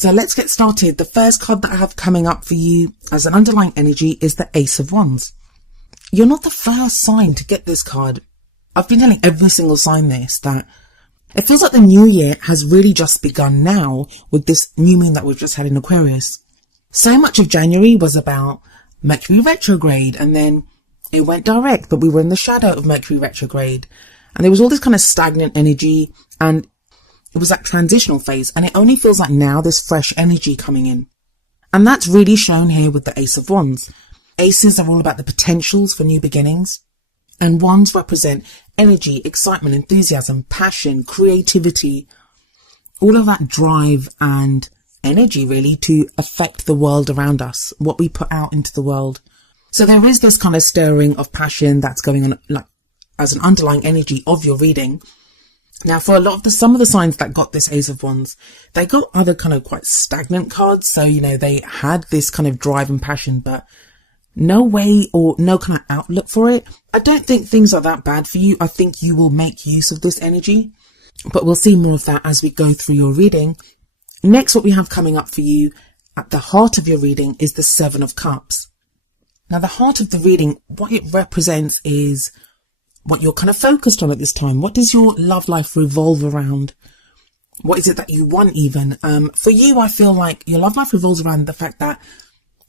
So let's get started. The first card that I have coming up for you as an underlying energy is the Ace of Wands. You're not the first sign to get this card. I've been telling every single sign this, that it feels like the new year has really just begun now with this new moon that we've just had in Aquarius. So much of January was about Mercury retrograde, and then it went direct, but we were in the shadow of Mercury retrograde. And there was all this kind of stagnant energy, and it was that transitional phase, and it only feels like now there's fresh energy coming in. And that's really shown here with the Ace of Wands. Aces are all about the potentials for new beginnings, and wands represent energy, excitement, enthusiasm, passion, creativity, all of that drive and energy really to affect the world around us, what we put out into the world. So there is this kind of stirring of passion that's going on, like as an underlying energy of your reading. Now, for a lot of some of the signs that got this Ace of Wands, they got other kind of quite stagnant cards. So, they had this kind of drive and passion, but no way or no kind of outlook for it. I don't think things are that bad for you. I think you will make use of this energy, but we'll see more of that as we go through your reading. Next, what we have coming up for you at the heart of your reading is the Seven of Cups. Now, the heart of the reading, what it represents is what you're kind of focused on at this time. What does your love life revolve around? What is it that you want even? For you, I feel like your love life revolves around the fact that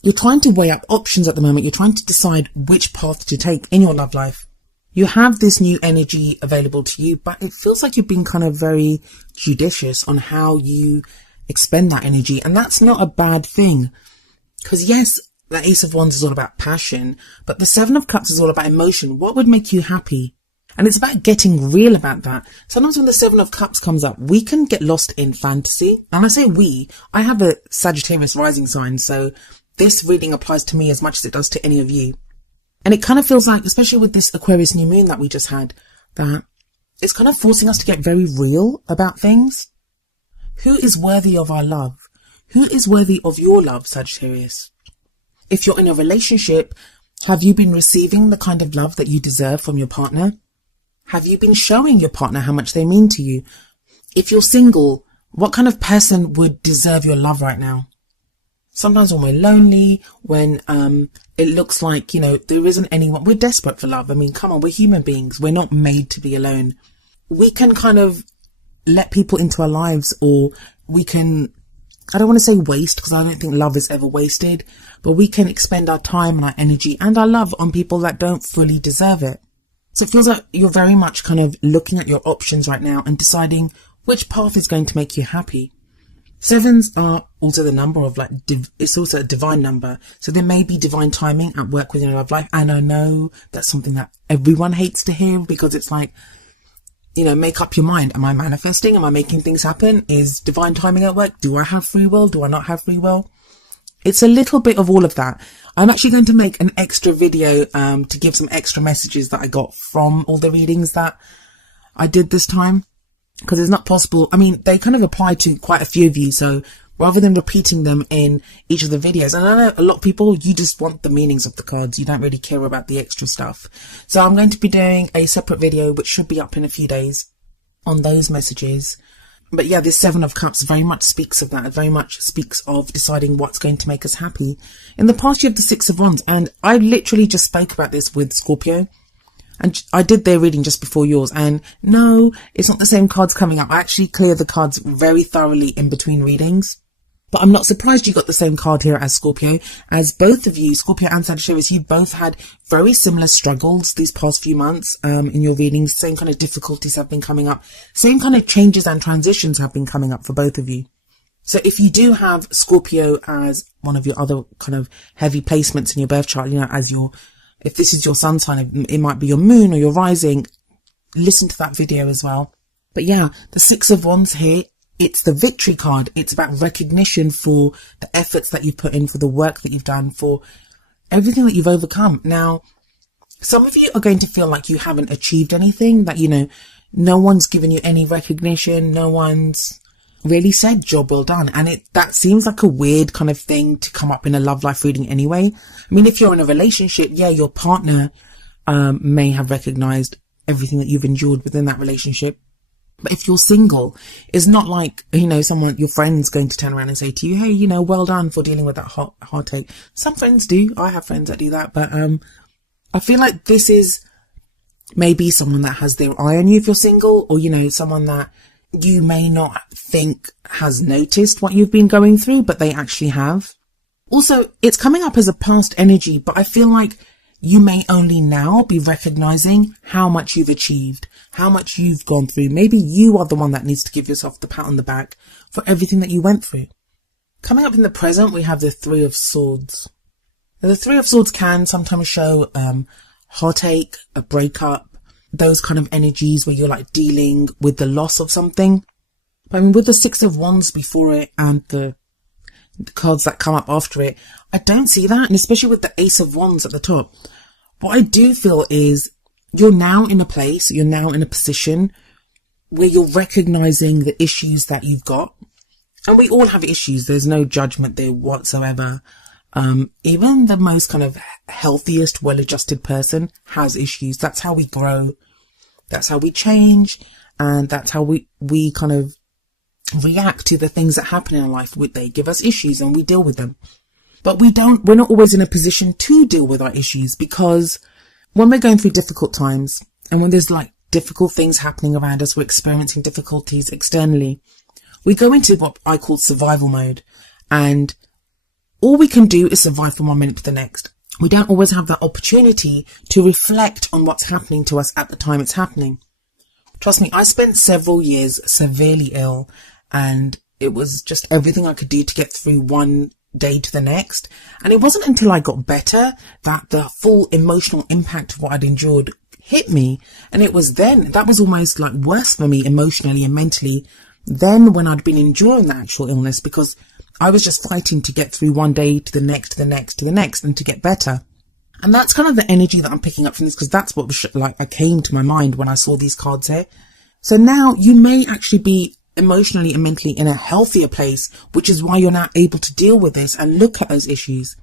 you're trying to weigh up options at the moment. You're trying to decide which path to take in your love life. You have this new energy available to you, but it feels like you're being kind of very judicious on how you expend that energy. And that's not a bad thing. Because yes, the Ace of Wands is all about passion, but the Seven of Cups is all about emotion. What would make you happy? And it's about getting real about that. Sometimes when the Seven of Cups comes up, we can get lost in fantasy. And I say we, I have a Sagittarius rising sign, so this reading applies to me as much as it does to any of you. And it kind of feels like, especially with this Aquarius new moon that we just had, that it's kind of forcing us to get very real about things. Who is worthy of our love? Who is worthy of your love, Sagittarius? If you're in a relationship, have you been receiving the kind of love that you deserve from your partner? Have you been showing your partner how much they mean to you? If you're single, what kind of person would deserve your love right now? Sometimes when we're lonely, when it looks like, there isn't anyone, we're desperate for love. I mean, come on, we're human beings. We're not made to be alone. We can kind of let people into our lives, or we can, I don't want to say waste, because I don't think love is ever wasted, but we can expend our time and our energy and our love on people that don't fully deserve it. So it feels like you're very much kind of looking at your options right now and deciding which path is going to make you happy. Sevens are also the number of it's also a divine number. So there may be divine timing at work within your love life. And I know that's something that everyone hates to hear, because it's like, make up your mind. Am I manifesting? Am I making things happen? Is divine timing at work? Do I have free will? Do I not have free will? It's a little bit of all of that. I'm actually going to make an extra video to give some extra messages that I got from all the readings that I did this time, because it's not possible. I mean, they kind of apply to quite a few of you. So rather than repeating them in each of the videos, and I know a lot of people, you just want the meanings of the cards. You don't really care about the extra stuff. So I'm going to be doing a separate video, which should be up in a few days, on those messages. But yeah, this Seven of Cups very much speaks of that. It very much speaks of deciding what's going to make us happy. In the past, you have the Six of Wands, and I literally just spoke about this with Scorpio. And I did their reading just before yours, and no, it's not the same cards coming up. I actually clear the cards very thoroughly in between readings. But I'm not surprised you got the same card here as Scorpio, as both of you, Scorpio and Sagittarius, you both had very similar struggles these past few months in your readings. Same kind of difficulties have been coming up. Same kind of changes and transitions have been coming up for both of you. So if you do have Scorpio as one of your other kind of heavy placements in your birth chart, as if this is your sun sign, it might be your moon or your rising, listen to that video as well. But yeah, the Six of Wands here, it's the victory card. It's about recognition for the efforts that you've put in, for the work that you've done, for everything that you've overcome. Now, some of you are going to feel like you haven't achieved anything, that, no one's given you any recognition. No one's really said job well done. And that seems like a weird kind of thing to come up in a love life reading anyway. I mean, if you're in a relationship, yeah, your partner may have recognized everything that you've endured within that relationship. But if you're single, it's not like, someone, your friend's going to turn around and say to you, hey, well done for dealing with that heartache. Some friends do. I have friends that do that. But I feel like this is maybe someone that has their eye on you if you're single, or, someone that you may not think has noticed what you've been going through, but they actually have. Also, it's coming up as a past energy, but I feel like you may only now be recognizing how much you've achieved, how much you've gone through. Maybe you are the one that needs to give yourself the pat on the back for everything that you went through. Coming up in the present, we have the Three of Swords. Now, the Three of Swords can sometimes show heartache, a breakup, those kind of energies where you're like dealing with the loss of something. But I mean, with the Six of Wands before it and the cards that come up after it, I don't see that. And especially with the Ace of Wands at the top, what I do feel is you're now in a place, you're now in a position where you're recognizing the issues that you've got. And we all have issues. There's no judgment there whatsoever. Even the most kind of healthiest, well-adjusted person has issues. That's how we grow. That's how we change. And that's how we kind of react to the things that happen in our life. They give us issues and we deal with them. But we're not always in a position to deal with our issues, because when we're going through difficult times and when there's like difficult things happening around us, we're experiencing difficulties externally, we go into what I call survival mode, and all we can do is survive from one minute to the next. We don't always have that opportunity to reflect on what's happening to us at the time it's happening. Trust me, I spent several years severely ill, and it was just everything I could do to get through one day to the next. And it wasn't until I got better that the full emotional impact of what I'd endured hit me. And it was then, that was almost like worse for me emotionally and mentally than when I'd been enduring the actual illness, because I was just fighting to get through one day to the next, to the next, to the next, and to get better. And that's kind of the energy that I'm picking up from this, because that's what was I came to my mind when I saw these cards here. So now you may actually be emotionally and mentally in a healthier place, which is why you're now able to deal with this and look at those issues.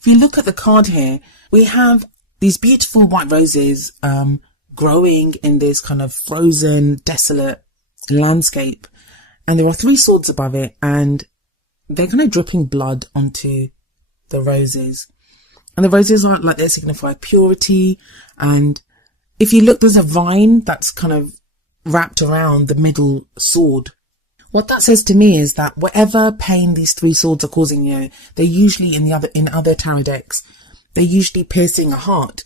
If you look at the card here, we have these beautiful white roses growing in this kind of frozen, desolate landscape. And there are three swords above it, and they're kind of dripping blood onto the roses. And the roses are like, they signify purity. And if you look, there's a vine that's kind of wrapped around the middle sword. What that says to me is that whatever pain these three swords are causing you, they're usually in other tarot decks, they're usually piercing a heart.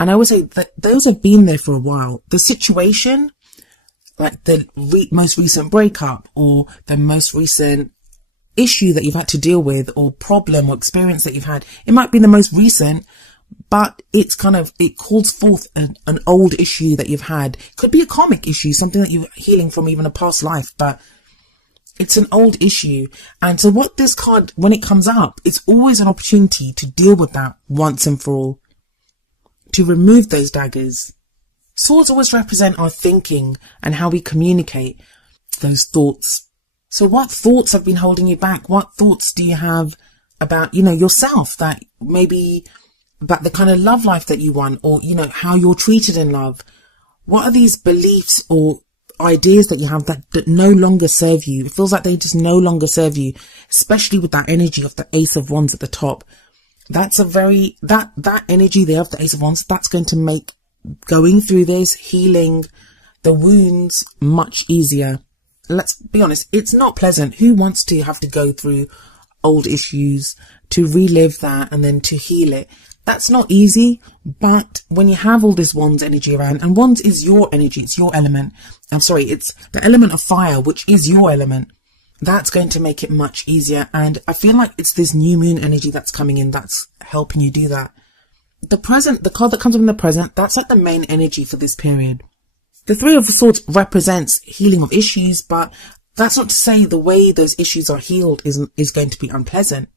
And I would say that those have been there for a while. The situation, like the most recent breakup or the most recent issue that you've had to deal with, or problem or experience that you've had, it might be the most recent, but it calls forth an old issue that you've had. Could be a karmic issue, something that you're healing from even a past life, but it's an old issue. And so what this card, when it comes up, it's always an opportunity to deal with that once and for all, to remove those daggers. Swords always represent our thinking and how we communicate those thoughts. So what thoughts have been holding you back? What thoughts do you have about, yourself, that maybe about the kind of love life that you want, or, how you're treated in love? What are these beliefs or ideas that you have that no longer serve you? It feels like they just no longer serve you, especially with that energy of the Ace of Wands at the top. That's that energy there of the Ace of Wands, that's going to make going through this, healing the wounds, much easier. Let's be honest, it's not pleasant. Who wants to have to go through old issues, to relive that and then to heal it? That's not easy. But when you have all this Wands energy around, and Wands is your energy, it's your element. It's the element of fire, which is your element. That's going to make it much easier. And I feel like it's this new moon energy that's coming in that's helping you do that. The card that comes up in the present, that's like the main energy for this period. The Three of Swords represents healing of issues, but that's not to say the way those issues are healed is going to be unpleasant.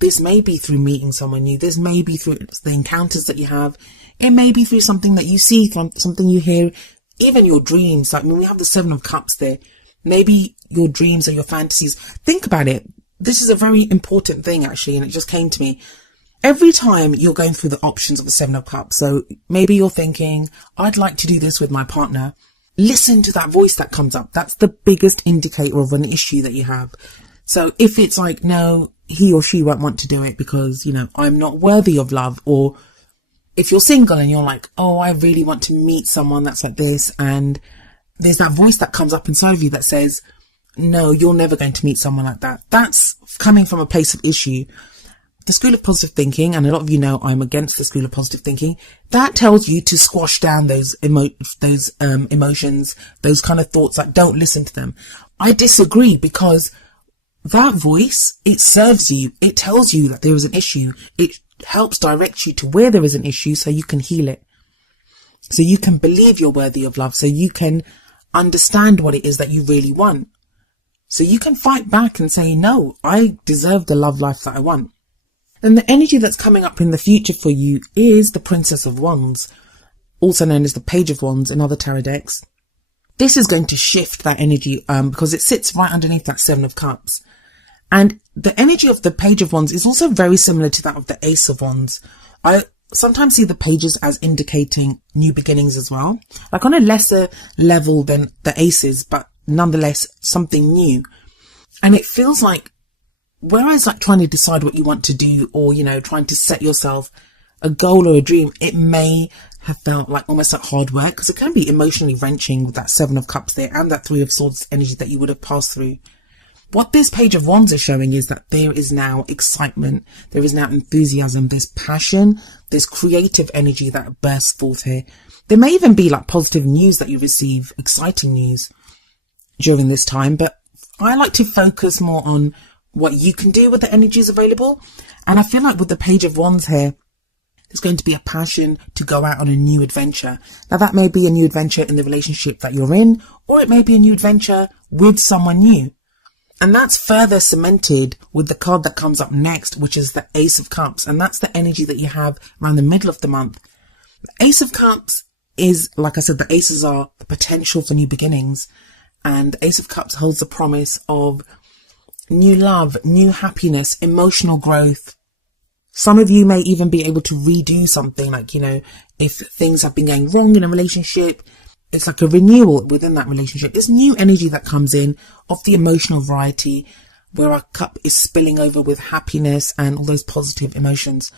This may be through meeting someone new. This may be through the encounters that you have. It may be through something that you see, something you hear, even your dreams. Like when we have the Seven of Cups there, maybe your dreams or your fantasies. Think about it. This is a very important thing, actually, and it just came to me. Every time you're going through the options of the Seven of Cups, so maybe you're thinking, I'd like to do this with my partner. listen to that voice that comes up. That's the biggest indicator of an issue that you have. So if it's like, no, he or she won't want to do it because, I'm not worthy of love, or if you're single and you're like, oh, I really want to meet someone that's like this, and there's that voice that comes up inside of you that says, no, you're never going to meet someone like that. That's coming from a place of issue. The school of positive thinking, and a lot of you know I'm against the school of positive thinking, that tells you to squash down those emotions, those kind of thoughts, like don't listen to them. I disagree, because that voice, it serves you. It tells you that there is an issue. It helps direct you to where there is an issue so you can heal it. So you can believe you're worthy of love. So you can understand what it is that you really want. So you can fight back and say, no, I deserve the love life that I want. And the energy that's coming up in the future for you is the Princess of Wands, also known as the Page of Wands in other tarot decks. This is going to shift that energy because it sits right underneath that Seven of Cups. And the energy of the Page of Wands is also very similar to that of the Ace of Wands. I sometimes see the pages as indicating new beginnings as well, like on a lesser level than the aces, but nonetheless something new. And it feels like, whereas like trying to decide what you want to do, or, trying to set yourself a goal or a dream, it may have felt like almost like hard work, because it can be emotionally wrenching with that Seven of Cups there and that Three of Swords energy that you would have passed through. What this Page of Wands is showing is that there is now excitement, there is now enthusiasm, there's passion, there's creative energy that bursts forth here. There may even be like positive news that you receive, exciting news during this time, but I like to focus more on what you can do with the energies available. And I feel like with the Page of Wands here, there's going to be a passion to go out on a new adventure. Now that may be a new adventure in the relationship that you're in, or it may be a new adventure with someone new. And that's further cemented with the card that comes up next, which is the Ace of Cups. And that's the energy that you have around the middle of the month. The Ace of Cups is, like I said, the aces are the potential for new beginnings. And the Ace of Cups holds the promise of new love, new happiness, emotional growth. Some of you may even be able to redo something, like, if things have been going wrong in a relationship, it's like a renewal within that relationship. It's new energy that comes in of the emotional variety, where our cup is spilling over with happiness and all those positive emotions.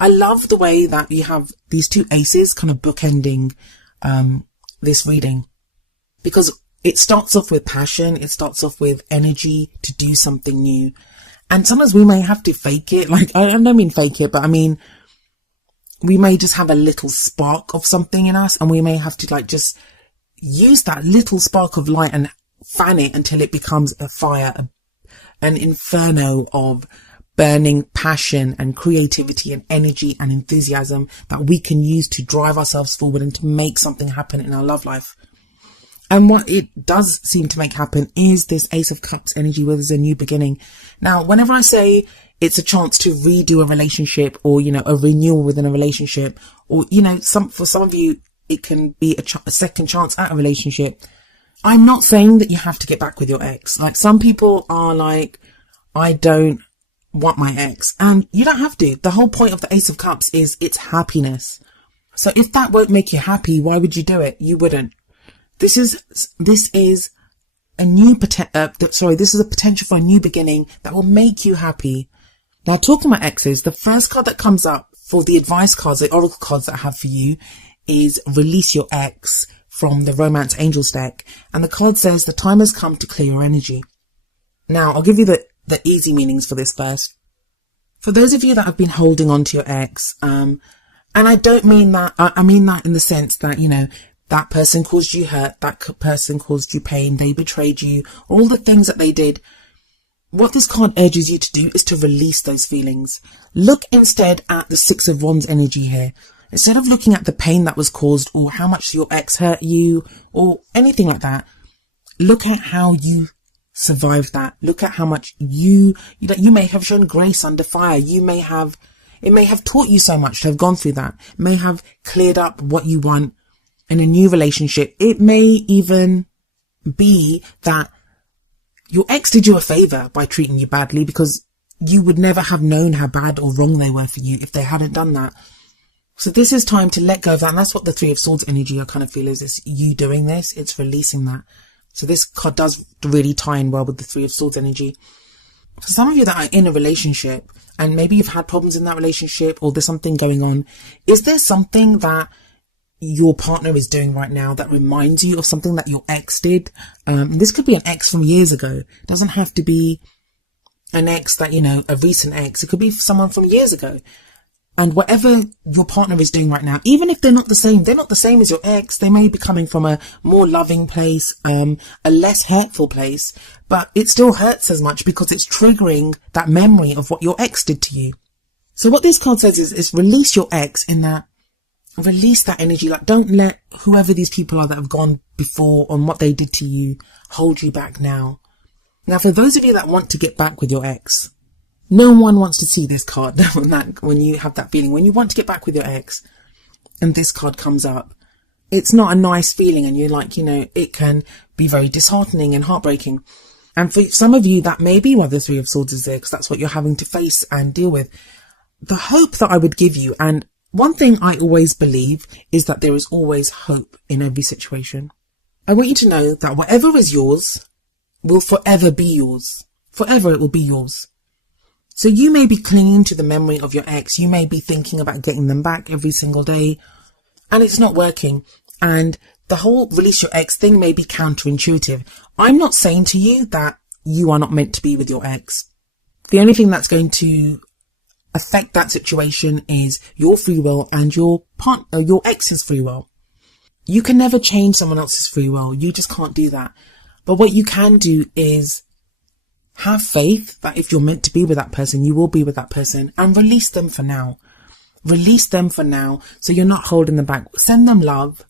I love the way that you have these two aces kind of bookending this reading, because it starts off with passion. It starts off with energy to do something new. And sometimes we may have to fake it. Like, I don't mean fake it, but I mean, we may just have a little spark of something in us, and we may have to just use that little spark of light and fan it until it becomes a fire, an inferno of burning passion and creativity and energy and enthusiasm that we can use to drive ourselves forward and to make something happen in our love life. And what it does seem to make happen is this Ace of Cups energy, where there's a new beginning. Now, whenever I say it's a chance to redo a relationship, or, a renewal within a relationship, or, for some of you, it can be a second chance at a relationship. I'm not saying that you have to get back with your ex. Like, some people are like, I don't want my ex. And you don't have to. The whole point of the Ace of Cups is it's happiness. So if that won't make you happy, why would you do it? You wouldn't. This is a new this is a potential for a new beginning that will make you happy. Now, talking about exes, the first card that comes up for the advice cards, the oracle cards that I have for you, is Release Your Ex from the Romance Angels deck. And the card says the time has come to clear your energy. Now, I'll give you the easy meanings for this first. For those of you that have been holding on to your ex, and I don't mean that, I mean that in the sense that, that person caused you hurt, that person caused you pain, they betrayed you, all the things that they did. What this card urges you to do is to release those feelings. Look instead at the Six of Wands energy here. Instead of looking at the pain that was caused, or how much your ex hurt you, or anything like that, look at how you survived that. Look at how much you may have shown grace under fire. It may have taught you so much to have gone through that. It may have cleared up what you want in a new relationship. It may even be that your ex did you a favor by treating you badly, because you would never have known how bad or wrong they were for you if they hadn't done that. So this is time to let go of that. And that's what the Three of Swords energy I kind of feel is you doing this. It's releasing that. So this card does really tie in well with the Three of Swords energy. For some of you that are in a relationship and maybe you've had problems in that relationship or there's something going on, is there something that your partner is doing right now that reminds you of something that your ex did? This could be an ex from years ago. It doesn't have to be an ex that, a recent ex. It could be someone from years ago. And whatever your partner is doing right now, even if they're not the same as your ex. They may be coming from a more loving place, a less hurtful place, but it still hurts as much because it's triggering that memory of what your ex did to you. So what this card says is release your ex in that, release that energy. Like, don't let whoever these people are that have gone before on what they did to you hold you back now. Now, for those of you that want to get back with your ex, no one wants to see this card when you have that feeling. When you want to get back with your ex and this card comes up, it's not a nice feeling, and you're like, it can be very disheartening and heartbreaking. And for some of you, that may be why the Three of Swords is there, because that's what you're having to face and deal with. The hope that I would give you, and one thing I always believe, is that there is always hope in every situation. I want you to know that whatever is yours will forever be yours. Forever it will be yours. So you may be clinging to the memory of your ex. You may be thinking about getting them back every single day, and it's not working. And the whole release your ex thing may be counterintuitive. I'm not saying to you that you are not meant to be with your ex. The only thing that's going to affect that situation is your free will and your ex's free will. You can never change someone else's free will. You just can't do that. But what you can do is have faith that if you're meant to be with that person, you will be with that person, and release them for now. Release them for now, so you're not holding them back. Send them love.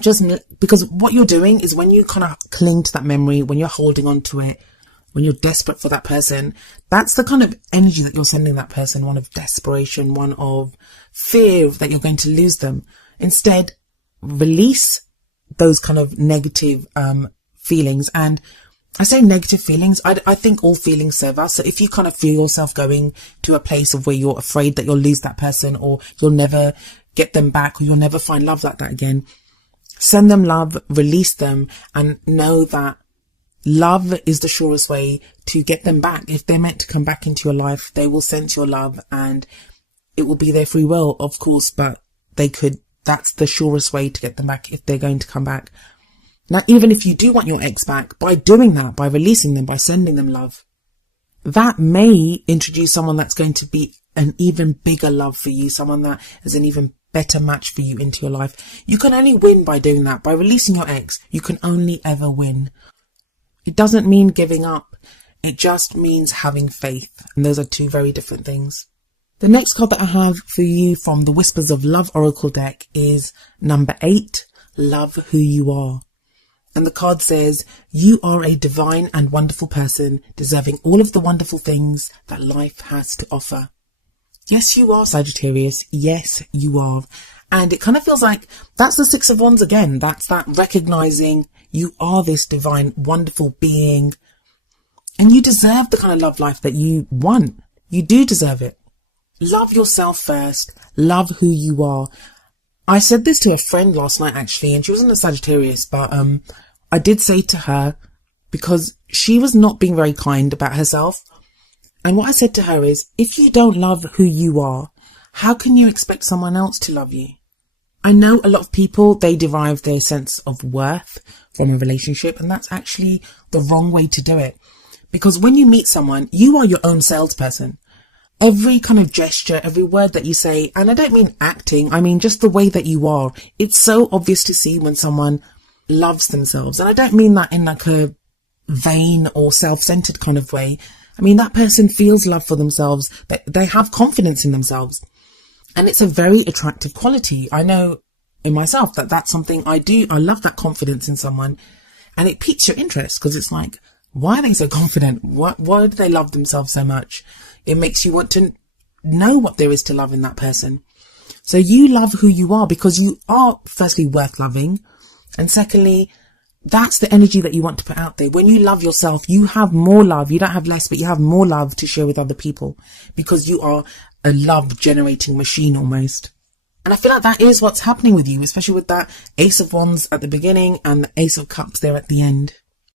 Just because what you're doing is, when you kind of cling to that memory, when you're holding on to it, when you're desperate for that person, that's the kind of energy that you're sending that person, one of desperation, one of fear that you're going to lose them. Instead, release those kind of negative feelings. And I say negative feelings. I think all feelings serve us. So if you kind of feel yourself going to a place of where you're afraid that you'll lose that person, or you'll never get them back, or you'll never find love like that again, send them love, release them, and know that love is the surest way to get them back. If they're meant to come back into your life, they will sense your love, and it will be their free will, of course, but that's the surest way to get them back if they're going to come back. Now, even if you do want your ex back, by doing that, by releasing them, by sending them love, that may introduce someone that's going to be an even bigger love for you, someone that is an even better match for you into your life. You can only win by doing that. By releasing your ex, you can only ever win. It doesn't mean giving up. It just means having faith. And those are two very different things. The next card that I have for you from the Whispers of Love Oracle deck is number 8, Love Who You Are. And the card says, you are a divine and wonderful person, deserving all of the wonderful things that life has to offer. Yes, you are, Sagittarius. Yes, you are. And it kind of feels like that's the Six of Wands again. That's that recognizing you are this divine, wonderful being, and you deserve the kind of love life that you want. You do deserve it. Love yourself first. Love who you are. I said this to a friend last night, actually, and she wasn't a Sagittarius, but I did say to her, because she was not being very kind about herself. And what I said to her is, if you don't love who you are, how can you expect someone else to love you? I know a lot of people, they derive their sense of worth from a relationship, and that's actually the wrong way to do it. Because when you meet someone, you are your own salesperson. Every kind of gesture, every word that you say, and I don't mean acting, I mean just the way that you are. It's so obvious to see when someone loves themselves. And I don't mean that in like a vain or self-centered kind of way. I mean, that person feels love for themselves, they have confidence in themselves. And it's a very attractive quality. I know in myself that that's something I do. I love that confidence in someone, and it piques your interest because it's like, why are they so confident? Why do they love themselves so much? It makes you want to know what there is to love in that person. So you love who you are because you are firstly worth loving. And secondly, that's the energy that you want to put out there. When you love yourself, you have more love. You don't have less, but you have more love to share with other people because you are a love generating machine almost. And I feel like that is what's happening with you, especially with that Ace of Wands at the beginning and the Ace of Cups there at the end.